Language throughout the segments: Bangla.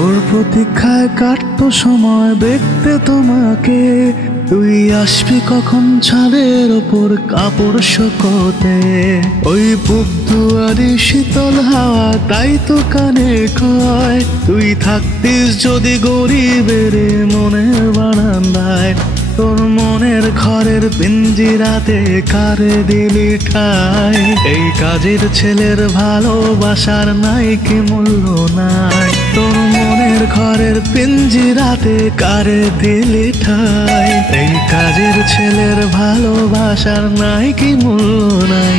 তোর প্রতীক্ষায় কাটতো সময় দেখতে তোমাকে, তুই আসবি কখন ছাদের ওপর কাপড় শুকোতে। ওই পূব দুয়ারে শীতল হাওয়া তাই তো কানে কয়, তুই থাকতিস যদি গরিবের মনের বারান্দায়। তোর মনের ঘরের পিঞ্জিরাতে কারে দিলি ঠাই, এই কাজের ছেলের ভালোবাসার নাই কি মূল্য নাই। তোর মনের ঘরের পিঞ্জিরাতে কারে দিলি ঠাই, এই কাজের ছেলের ভালোবাসার নাই কি মূল্য নাই।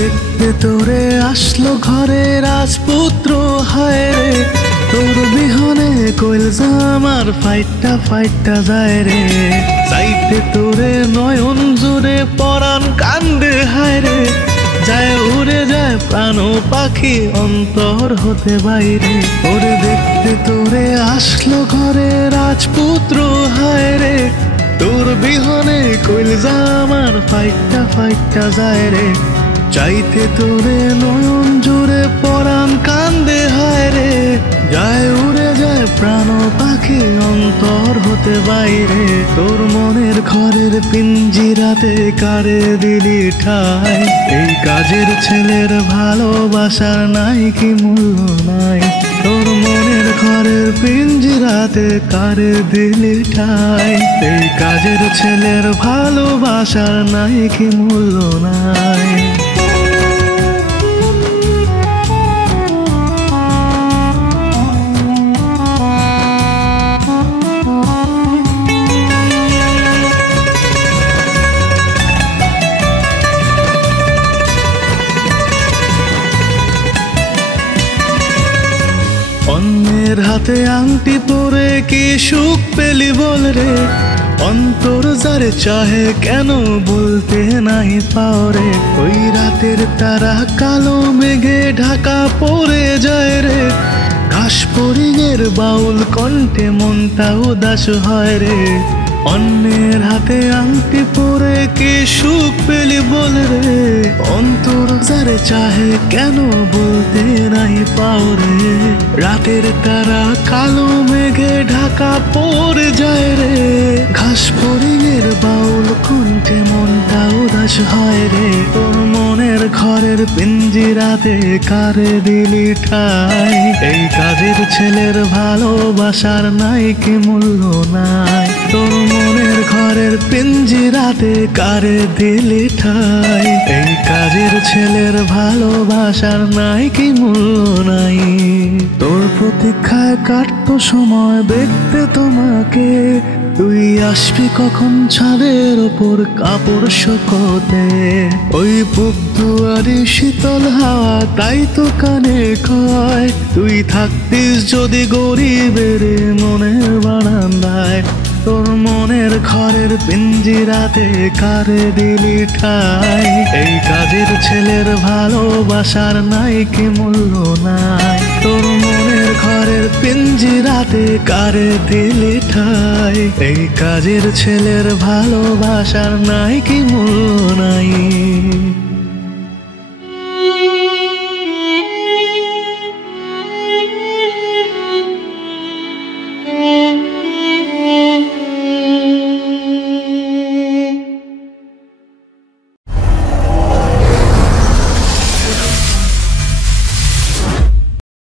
দেখতে তোরে আসলো ঘরে রাজপুত্র হায় রে, তোর বিহনে কইলজা আমার ফাইটটা ফাইটটা যায় রে। চাইতে তোরে নয়ন জুড়ে পরাণ কান্দে হায় রে, যায় উড়ে যায় প্রাণ পাখি অন্তর হতে বাইরে। ওরে দেখতে তোরে আসলো ঘরে রাজপুত্র হায় রে, তোর বিহনে কইলজা আমার ফাইটটা ফাইটটা যায় রে। চাইতে তোরে নয়ন জুড়ে পরাণ কান্দে হায় রে, যায় উড়ে যায় প্রাণ পাখি অন্তর হতে বাইরে। তোর মনের ঘরের পিঞ্জিরাতে কারে দিলি ঠাই, এই কাজের ছেলের ভালোবাসার নাই কি মূল্য নাই। তোর মনের ঘরের পিঞ্জিরাতে কারে দিলি ঠাই, এই কাজের ছেলের ভালোবাসার নাই কি মূল্য নাই। অন্যের হাতে আংটি পরে কি সুখ পেলি বল রে, অন্তর যারে চাহে কেন বলতে নাই পাও রে। ওই রাতের তারা কালো মেঘে ঢাকা পড়ে যায় রে, ঘাস ফড়িংয়ের বাউল কণ্ঠে মনটা উদাস হয় রে। অন্যের হাতে আংটি পরে কি সুখ পেলি বল রে, অন্তর যারে চাহে কেন বলতে নাই পাও রে। রাতের তারা কালো মেঘে ঢাকা পড়ে যায় রে, ঘাস ফড়িংয়ের বাউল কণ্ঠে মনটা উদাস হয় রে। তোর মনের ঘরের পিঞ্জিরাতে কারে দিলি ঠাই, এই কাজের ছেলের ভালোবাসার নাই কি মূল্য নাই। তোর মনের ঘরের পিঞ্জিরাতে কারে দিলি ঠাই, এই কাজের ছেলের ভালোবাসার নাই কি মূল্য নাই। তোর প্রতীক্ষায় কাটতো সময় দেখতে তোমাকে, তুই আসবি কখন ছাদের ওপর কাপড় শুকোতে। ওই পূব দুয়ারে শীতল হাওয়া তাই তো কানে কয়, তুই থাকতিস যদি গরিবের মনের বারান্দায়। তোর মনের ঘরের পিঞ্জিরাতে কারে দিলি ঠাই, এই কাজের ছেলের ভালোবাসার নাই কি মূল্য নাই। তোর মনের ঘরের পিঞ্জিরাতে কারে দিলি ঠাই, এই কাজের ছেলের ভালোবাসার নাই কি মূল্য নাই।